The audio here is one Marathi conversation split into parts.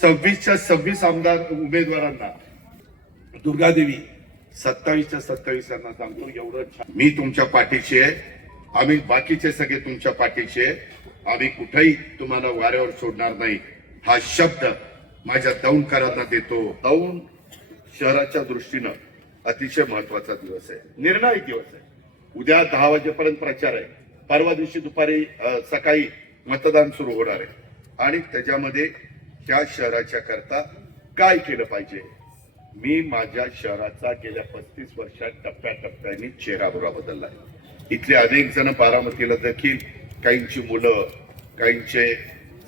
सव्वीसच्या सव्वीस आमदार उमेदवारांना. दुर्गादेवी सत्तावीसच्या सत्तावीसांना सांगतो एवढं मी तुमच्या पाठीशी आहे. आम्ही बाकीचे सगळे तुमच्या पाठीशी आहे. आम्ही कुठेही तुम्हाला वाऱ्यावर सोडणार नाही. हा शब्द माझ्या दौंडकरांना देतो. दौंड शहराच्या दृष्टीनं अतिशय महत्त्वाचा दिवस आहे. निर्णायक दिवस आहे. उद्या दहा वाजेपर्यंत प्रचार आहे. परवा दिवशी दुपारी सकाळी मतदान सुरू होणार आहे. आणि त्याच्यामध्ये त्या शहराच्या करता काय केलं पाहिजे? मी माझ्या शहराचा गेल्या पस्तीस वर्षात टप्प्याटप्प्याने चेहरा बदलला इथले अनेक जण बारामतीला देखील काहींची मुलं काहींचे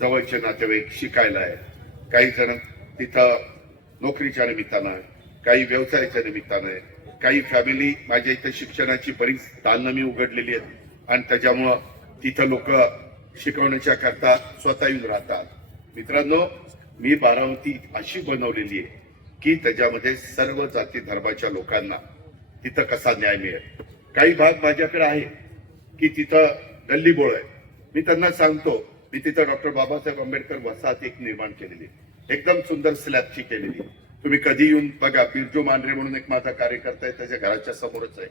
जवळचे नातेवाईक शिकायला आहे काही जण तिथं नोकरीच्या निमित्तानं काही व्यवसायाच्या निमित्तानं काही फॅमिली माझ्या इथं शिक्षणाची बरीच दालनं मी उघडलेली आहेत. आणि त्याच्यामुळं तिथं लोक शिकवण्याच्या करता स्वतः येऊन राहतात. मित्रांनो मी बारामती अशी बनवलेली आहे की त्याच्यामध्ये सर्व जाती धर्माच्या लोकांना तिथं कसा न्याय मिळेल? काही भाग माझ्याकडे आहे की तिथं गल्लीबोळ आहे. मी त्यांना सांगतो मी तिथं डॉक्टर बाबासाहेब आंबेडकर वसाहत एक निर्माण केलेली एकदम सुंदर स्लॅबची केलेली तुम्ही कधी येऊन बघा बिरजू मांढरे म्हणून एक माझा कार्यकर्ता आहे त्याच्या घराच्या समोरच आहे.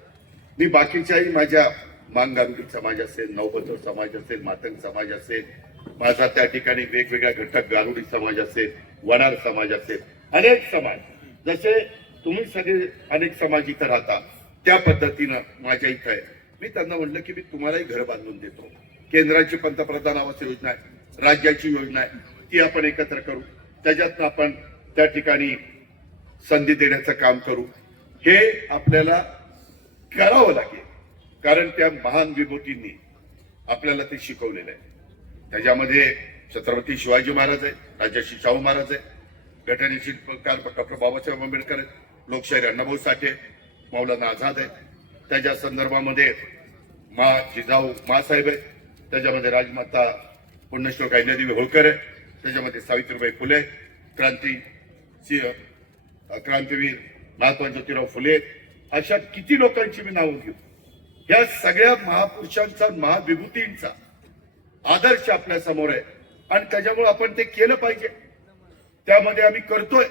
मी बाकीच्याही माझ्या मांगांगी समाज असेल नवबद्र समाज असेल मातंग समाज असेल माझा त्या ठिकाणी वेगवेगळ्या घटक गारुडी समाज असेल वडार समाज असेल अनेक समाज. जसे तुम्ही सगळे अनेक समाज इथं राहता त्या पद्धतीनं माझ्या इथं आहे. मी त्यांना म्हणलं की मी तुम्हालाही घर बांधून देतो. केंद्राची पंतप्रधान आवास योजना आहे राज्याची योजना आहे ती आपण एकत्र करू. त्याच्यातनं आपण त्या ठिकाणी संधी देण्याचं काम करू. हे आपल्याला करावं लागेल. कारण त्या महान विभूतींनी आपल्याला ते शिकवलेलं आहे. त्याच्यामध्ये छत्रपती शिवाजी महाराज आहे राजर्षी शाहू महाराज आहे घटनेचे डॉक्टर बाबासाहेब आंबेडकर आहेत लोकशाहीर अण्णाभाऊ साठे मौलाना आझाद आहे त्याच्या संदर्भामध्ये मा जिजाऊ मासाहेब आहेत. त्याच्यामध्ये राजमाता पुण्यश्लोक अहिल्यादेवी होळकर आहे त्याच्यामध्ये सावित्रीबाई फुले क्रांती सिंह क्रांतीवीर महात्मा ज्योतिराव फुले अशा किती लोकांची मी नावं घेऊ? या सगळ्या महापुरुषांचा महाविभूतींचा आदर्श आपल्यासमोर आहे. आणि त्याच्यामुळे आपण ते केलं पाहिजे. त्यामध्ये आम्ही करतोय.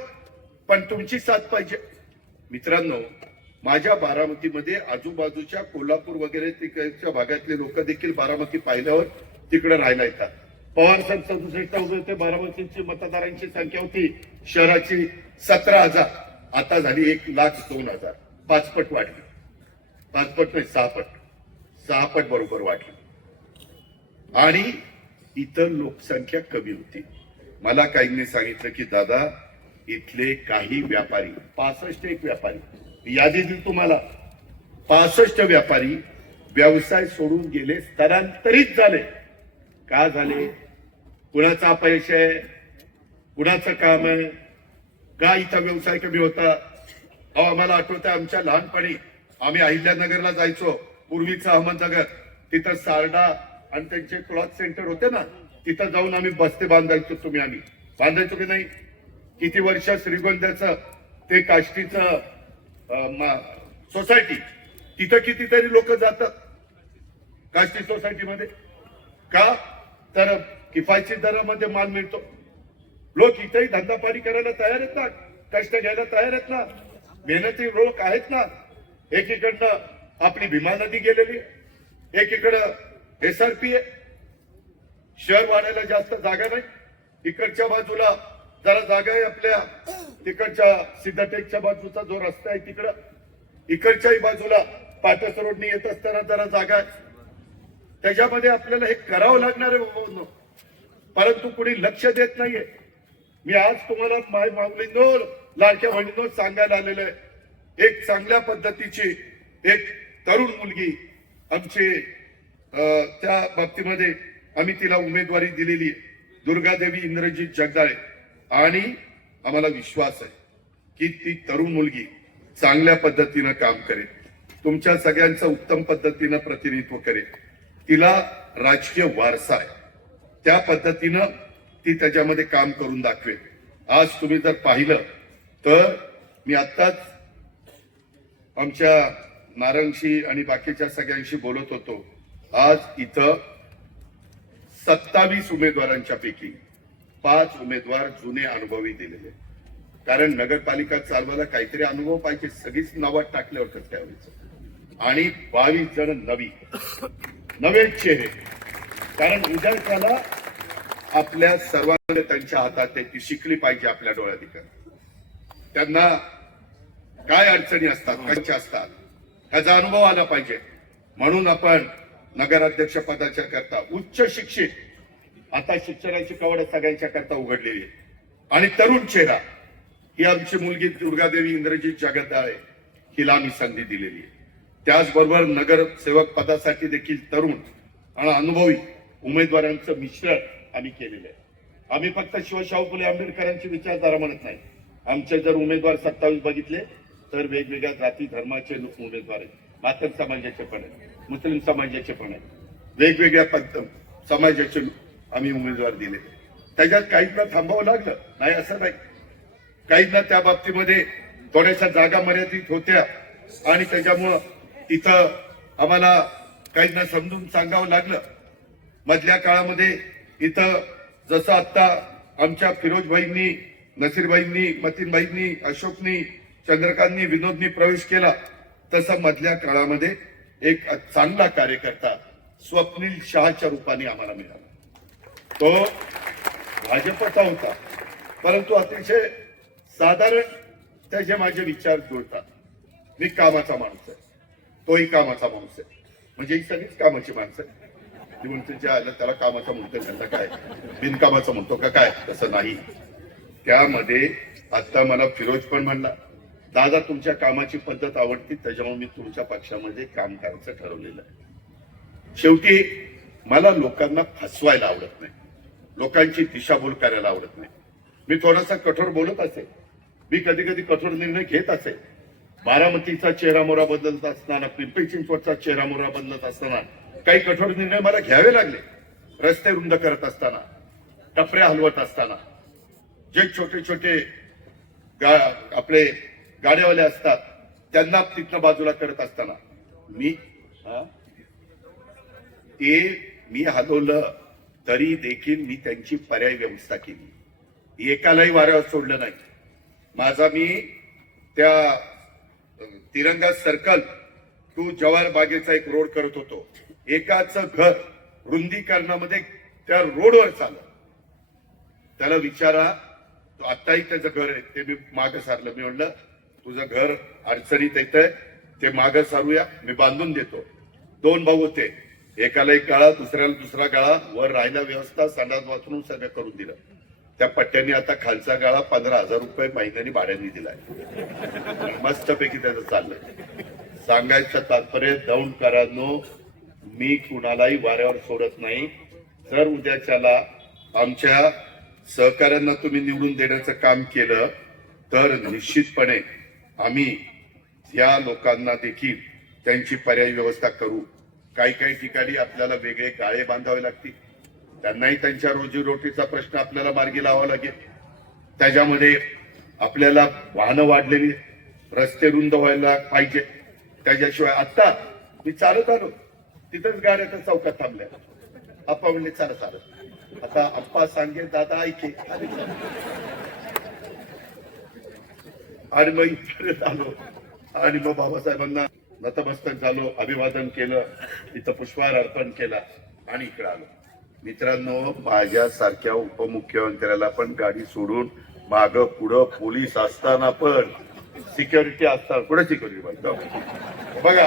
पण तुमची साथ पाहिजे. मित्रांनो माझ्या बारामतीमध्ये आजूबाजूच्या कोल्हापूर वगैरे तिकडच्या भागातले लोक देखील बारामती पाहिल्यावर तिकडे राहायला येतात. पवार साहेब सदुसष्ट होते. बारामतीची मतदारांची संख्या होती शहराची सतरा हजार. आता झाली एक लाख दोन हजार. पाचपट वाढली. पाचपट नाही सहापट. सहापट बरोबर वाढली. आणि इतर लोकसंख्या कमी होती. मला काहींनी सांगितलं की दादा इथले काही व्यापारी पासष्ट एक व्यापारी यादी दिली तुम्हाला. पासष्ट व्यापारी व्यवसाय सोडून गेले स्थलांतरित झाले. का झाले? कुणाचा अपयश आहे? कुणाचं काम आहे? का इथं व्यवसाय कमी होता? अहो आम्हाला आठवतं आमच्या लहानपणी आम्ही अहिल्यानगरला जायचो पूर्वीचं अहमदनगर. तिथं सारडा आणि त्यांचे क्लॉथ सेंटर होते ना तिथं जाऊन आम्ही बस्ते बांधायचो तुम्ही आम्ही. बांधायचो की नाही? किती वर्ष श्रीगोंद्याचं ते काष्टीचं सोसायटी तिथं कितीतरी लोक जातात. काष्टी सोसायटीमध्ये का? तर किफायती दरामध्ये माल मिळतो. लोक इथेही धंदा पाणी करायला तयार आहेत ना कष्ट घ्यायला तयार आहेत ना मेहनती लोक आहेत ना. एकीकडनं आपली भीमा नदी गेलेली एकीकडं एसआरपी आहे. शहर वाढायला जास्त जागा नाही. इकडच्या बाजूला जरा जागा आहे आपल्या. तिकडच्या सिद्धटेकच्या बाजूचा जो रस्ता आहे तिकडं. इकडच्याही बाजूला पाटस रोडनी येत असताना जरा जागा आहे. त्याच्यामध्ये आपल्याला हे करावं लागणार आहे परंतु कुणी लक्ष देत नाहीये. मी आज तुम्हाला माय माऊलींनो लाडक्या बहिणींनो सांगायला आलेलं आहे. एक चांगल्या पद्धतीची एक तरुण मुलगी आमची त्या बाबतीमध्ये आम्ही तिला उमेदवारी दिलेली आहे. दुर्गादेवी इंद्रजीत जगदाळे. आणि आम्हाला विश्वास आहे की ती तरुण मुलगी चांगल्या पद्धतीनं काम करेल. तुमच्या सगळ्यांचं उत्तम पद्धतीनं प्रतिनिधित्व करेल. तिला राजकीय वारसा आहे. त्या पद्धतीनं ती त्याच्यामध्ये काम करून दाखवेल. आज तुम्ही जर पाहिलं तर मी आत्ताच आमच्या नारायणशी आणि बाकीच्या सगळ्यांशी बोलत होतो. आज इथं सत्तावीस उमेदवारांच्या पैकी पाच उमेदवार जुने अनुभवी दिलेले कारण नगरपालिका चालवायला काहीतरी अनुभव पाहिजे सगळीच नावात टाकल्यावर कसं काय व्हायचं? आणि बावीस जण नवी नवे चेहरे. कारण उद्या त्याला आपल्या सर्वांना त्यांच्या हातात आहे ती शिकली पाहिजे आपल्या डोळ्यात त्यांना काय अडचणी असतात कशा असतात त्याचा अनुभव आला पाहिजे. म्हणून आपण नगराध्यक्ष पदाच्या करता उच्च शिक्षित. आता शिक्षणाची कवड सगळ्यांच्या करता उघडलेली आहे आणि तरुण चेहरा. ही आमची मुलगी दुर्गादेवी इंद्रजीत जगदाळे हिला आम्ही संधी दिलेली आहे. त्याचबरोबर नगरसेवक पदासाठी देखील तरुण आणि अनुभवी उमेदवारांचं मिश्रण आम्ही केलेलं आहे. आम्ही फक्त शिवशाहू फुले आंबेडकरांची विचारधारा म्हणत नाही. आमचे जर उमेदवार सत्तावीस बघितले तर वेगवेगळ्या जाती धर्माचे उमेदवार आहेत. मातर समाजाचे पण आहेत. मुस्लिम समाजाचे पण आहेत. वेगवेगळ्या पद्ध समाजाचे आम्ही उमेदवार दिले. त्याच्यात काहींना थांबावं लागलं. नाही असं नाही. काहींना त्या बाबतीमध्ये थोड्याशा जागा मर्यादित होत्या. आणि त्याच्यामुळं तिथं आम्हाला काहींना समजून सांगावं लागलं. मधल्या काळामध्ये इथं जसं आत्ता आमच्या फिरोजभाईंनी नसीरबाईंनी मतीनबाईंनी अशोकनी चंद्रकांतनी विनोदनी प्रवेश केला तसं मधल्या काळामध्ये एक चांगला कार्यकर्ता स्वप्नील शहाच्या रूपाने आम्हाला मिळाला. तो भाजपचा होता परंतु अतिशय साधारण त्याचे माझे विचार जुळतात. मी कामाचा माणूस आहे. तोही कामाचा माणूस आहे. म्हणजे ही सगळीच कामाची माणसं आहे ती म्हणते जे आलं त्याला कामाचा म्हणतो त्यांना काय? बिनकामाचा म्हणतो का काय? तसं नाही. त्यामध्ये आता मला फिरोज पण म्हणला. दादा तुमच्या कामाची पद्धत आवडती त्याच्यामुळे मी तुमच्या पक्षामध्ये काम करायचं ठरवलेलं आहे. शेवटी मला लोकांना फसवायला आवडत नाही. लोकांची दिशाभूल करायला आवडत नाही. मी थोडासा कठोर बोलत असे मी कधी कधी कठोर निर्णय घेत असे बारामतीचा चेहरा मोरा बदलत असताना पिंपरी चिंचवडचा चेहरा मोरा बदलत असताना काही कठोर निर्णय मला घ्यावे लागले. रस्ते रुंद करत असताना टपऱ्या हलवत असताना जे छोटे छोटे आपले गाड्यावाले असतात त्यांना तिथनं बाजूला करत असताना. मी ते मी हलवलं तरी देखील मी त्यांची पर्याय व्यवस्था केली. एकालाही वाऱ्यावर सोडलं नाही. माझा मी त्या तिरंगा सर्कल टू जवाहर बागेचा एक रोड करत होतो. एकाच घर रुंदीकरणामध्ये त्या रोडवर चालत त्याला विचारा तो आत्ताही त्याचं घर आहे ते मी मागं सारलं. मी म्हणलं तुझं घर अडचणीत येतंय ते मागं सारूया मी बांधून देतो. दोन भाऊ होते. एकाला एक गाळा दुसऱ्याला दुसरा गाळा वर राहायला व्यवस्था संडास वाचून सगळं करून दिलं. त्या पट्ट्याने आता खालचा गाळा पंधरा हजार रुपये महिन्याने भाड्याने दिलाय. मस्तपैकी त्याचं चाललंय सांगायचं तात्पर्य दौंडकरांनो मी कुणालाही वाऱ्यावर सोडत नाही. जर उद्याच्याला आमच्या सहकाऱ्यांना तुम्ही निवडून देण्याचं काम केलं तर निश्चितपणे आम्ही या लोकांना देखील त्यांची पर्यायी व्यवस्था करू. काही काही ठिकाणी आपल्याला वेगळे गाळे बांधावे लागतील. त्यांनाही त्यांच्या रोजीरोटीचा प्रश्न आपल्याला मार्गी लावावा लागेल. त्याच्यामध्ये आपल्याला वाहनं वाढलेली रस्ते रुंद व्हायला पाहिजे. त्याच्याशिवाय आत्ता मी चालत आलो. तिथंच गाड्या तर चौकात थांबल्या. आप्पा म्हणले चालत चालत. आता आप्पा सांगे दादा ऐके आणि मग इथपर्यंत आलो आणि मग बाबासाहेबांना नतमस्तक झालो अभिवादन केलं इथं पुष्पहार अर्पण केला आणि इकडे आलो. मित्रांनो माझ्यासारख्या उपमुख्यमंत्र्याला पण गाडी सोडून माग पुढं पोलीस असताना पण सिक्युरिटी असताना कुठे सिक्युरिटी बघा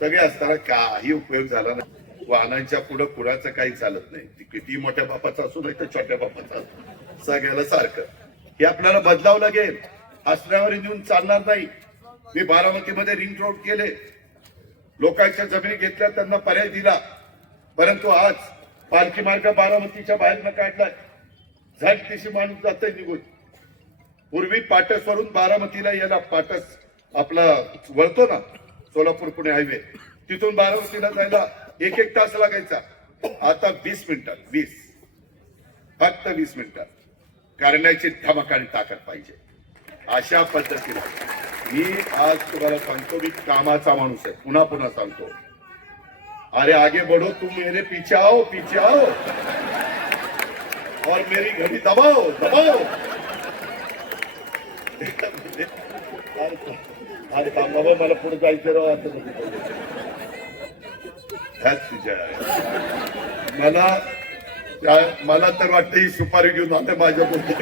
सगळे असताना काही उपयोग झाला नाही. वाहनांच्या पुढं कुणाचं काही चालत नाही. ती किती मोठ्या बापाचं असू नाही तर छोट्या बापाचं असू सगळ्याला सारखं. हे आपल्याला बदलावं लागेल. हसण्यावर नेऊन चालणार नाही. मी बारामतीमध्ये रिंग रोड केले. लोकांच्या जमिनी घेतल्या त्यांना पर्याय दिला. परंतु आज पालखी मार्ग बारामतीच्या बाहेरनं काढलाय. झट तिशी माणूस जातोय निघून. पूर्वी पाटसवरून बारामतीला याला पाटस आपला वळतो ना सोलापूर पुणे हायवे. तिथून बारामतीला जायला एक एक तास लागायचा. आता वीस मिनिटात वीस. फक्त वीस मिनिटात करण्याची धमाकाने आणि ताकद पाहिजे. अशा पद्धतीने. मी आज तुम्हाला सांगतो मी कामाचा माणूस आहे. पुन्हा पुन्हा सांगतो. अरे आगे बढो तुम मेरे पीछे आओ पीछे आओ. और मेरी घड़ी दबाओ दबाओ. अरे बाबा मला पुढे जायचं राव मला मला तर वाटतं ही सुपारी घेऊन आले माझ्या बोलते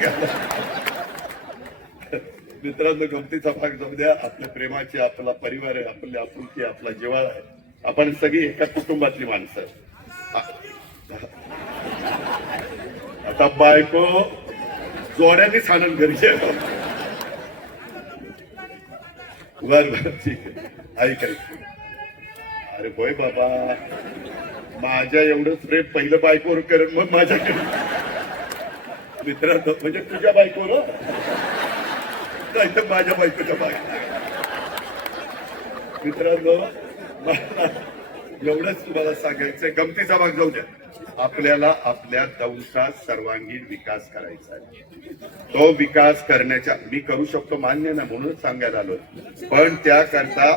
मित्रांनो गमतीचा भाग जाऊ द्या. आपल्या प्रेमाची आपला परिवार आहे आपली आपुलकी आपला जिव्हाळा आहे. आपण सगळी एका कुटुंबातली माणसं. आता बायको जोड्यानेच आनंद घरी बर बर ठीक आहे. ऐक अरे होय बाबा. माझ्या एवढंच प्रेम पहिलं बायकोवर करेन मग माझ्याकडे. मित्रांनो म्हणजे तुझ्या बायकोवर? नाही तर माझ्या बायकोच्या मागे मित्रांनो एवढंच तुम्हाला सांगायचंय. गमतीचा भाग जाऊ द्या. आपल्याला आपल्या दौसा सर्वांगीण विकास करायचा आहे. तो विकास करण्याच्या मी करू शकतो मान्य ना म्हणूनच सांगायला आलो पण त्याकरता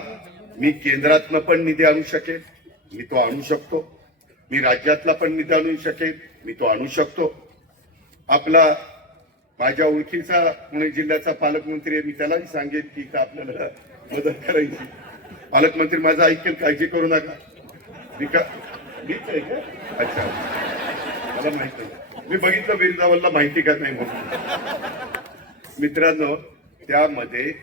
मी केंद्रातनं पण निधी आणू शकेन. मी तो आणू शकतो. मी राज्यातला पण निधी आणू शकेन. मी तो आणू शकतो. आपला माझ्या ओळखीचा पुणे जिल्ह्याचा पालकमंत्री आहे. मी त्यालाही सांगेन की इथं आपल्याला मदत करायची. पालकमंत्री माझं ऐकेल काळजी करू नका. विका मीच आहे का? अच्छा. मला माहीत नाही. मी बघितलं वीरजावलला माहिती का नाही म्हणून. मित्रांनो त्यामध्ये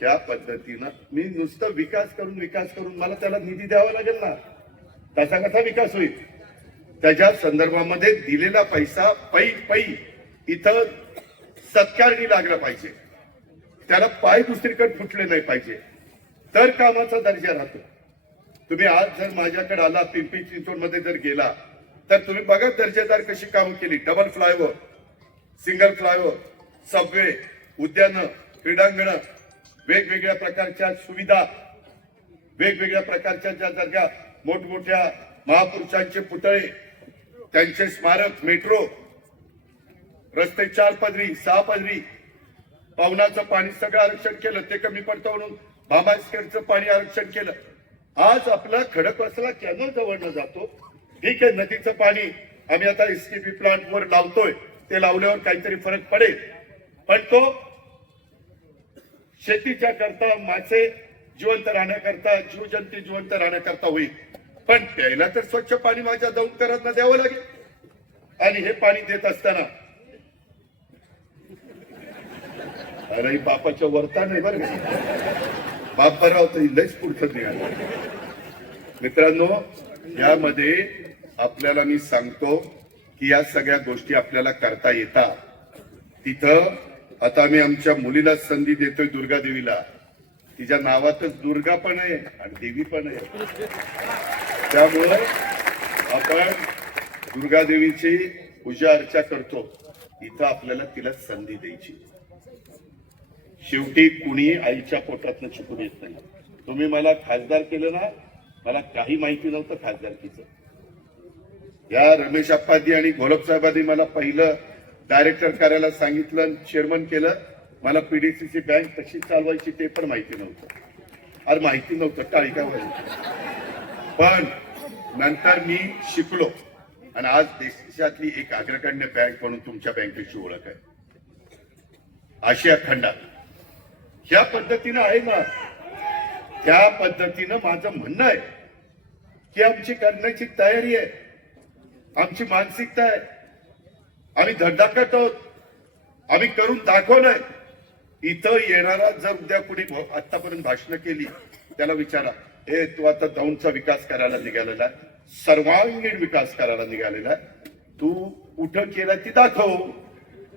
ह्या पद्धतीनं मी नुसतं विकास करून विकास करून मला त्याला निधी द्यावा लागेल ना? तसा कसा विकास होईल? त्याच्या संदर्भामध्ये दिलेला पैसा पै पै इथं सत्कारणी लागला पाहिजे. त्याला पाय दुसरीकडे फुटले नाही पाहिजे. तर कामाचा दर्जा राहतो. तुम्ही आज जर माझ्याकडे आला पिंपरी चिंचवडमध्ये जर गेला तर तुम्ही बघा दर्जेदार कशी कामं केली. Double flyover single flyover subway उद्यानं क्रीडांगण वेगवेगळ्या प्रकारच्या सुविधा वेगवेगळ्या प्रकारच्या ज्या जागा मोठमोठ्या महापुरुषांचे पुतळे त्यांचे स्मारक मेट्रो रस्ते चार पदरी सहा पदरी. पावनाचं पाणी सगळं आरक्षण केलं ते कमी पडतं म्हणून बाबासाहेबचं पाणी आरक्षण केलं. आज आपला खडकवासला कॅनल जवळनं जातो. ठीक आहे नदीचं पाणी आम्ही आता एसटीपी प्लांट वर लावतोय. ते लावल्यावर काहीतरी फरक पडेल. पण तो शेतीच्या करता मासे जिवंत राहण्याकरता जीवजंती जिवंत राहण्याकरता होईल. पण प्यायला तर स्वच्छ पाणी माझ्या दौलकरांना द्यावं लागेल. आणि हे पाणी देत असताना अरे ही बापाच्या वरता नाही बरं का. बाप बरा होता ही लयच पुढचं निघालं मित्रांनो यामध्ये आपल्याला मी सांगतो की या सगळ्या गोष्टी आपल्याला करता येतात तिथं आता मी आमच्या मुलीला संधी देतोय दुर्गा देवीला. तिच्या नावातच दुर्गा पण आहे आणि देवी पण आहे. त्यामुळं आपण दुर्गा देवीची पूजा अर्चा करतो. इथं आपल्याला तिला संधी द्यायची. शेवटी कुणी आईच्या पोटातनं शिकून येत नाही. तुम्ही मला खासदार केलं ना मला काही माहिती नव्हतं खासदारकीचं. या रमेश अप्पादी आणि घोलप साहेबांनी मला पहिलं डायरेक्टर करायला सांगितलं चेअरमन केलं. मला पीडीसीची बँक कशी चालवायची ते पण माहिती नव्हतं. अरे माहिती नव्हतं टाळी काय पण नंतर मी शिकलो. आणि आज देशातली एक अग्रगण्य बँक म्हणून तुमच्या बँकेची ओळख आहे. आशिया खंडात. ह्या पद्धतीनं आहे ना त्या पद्धतीनं माझं म्हणणं आहे की आमची करण्याची तयारी आहे आमची मानसिकता आहे. आम्ही धडधाकट आहोत आम्ही करून दाखवलंय. इथं येणारा जर उद्या कुणी आतापर्यंत भाषणं केली त्याला विचारा ए तू आता दौंडचा विकास करायला निघालेला आहे सर्वांगीण विकास करायला निघालेला आहे. तू कुठं केला ती दाखव.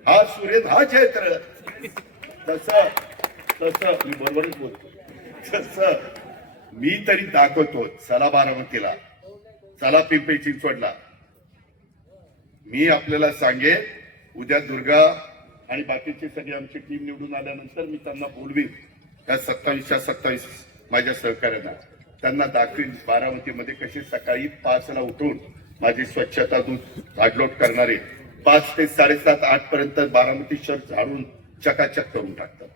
हा सूर्य हा चैत्र तसं तसं मी बरोबरच बोलतो. तसं मी तरी दाखवतो चला बारामतीला. चला पिंपरी चिंचवडला. मी आपल्याला सांगेन उद्या दुर्गा आणि बाकीची सगळी आमची टीम निवडून आल्यानंतर मी त्यांना बोलवीन. त्या सत्तावीसच्या सत्तावीस माझ्या सहकार्यांना. त्यांना दाखवीन बारामतीमध्ये कशी सकाळी पाचला उठून माझी स्वच्छता दूध काढलोट करणारे. पाच ते साडेसात आठ पर्यंत बारामती शहर झाडून चकाचक करून टाकतात.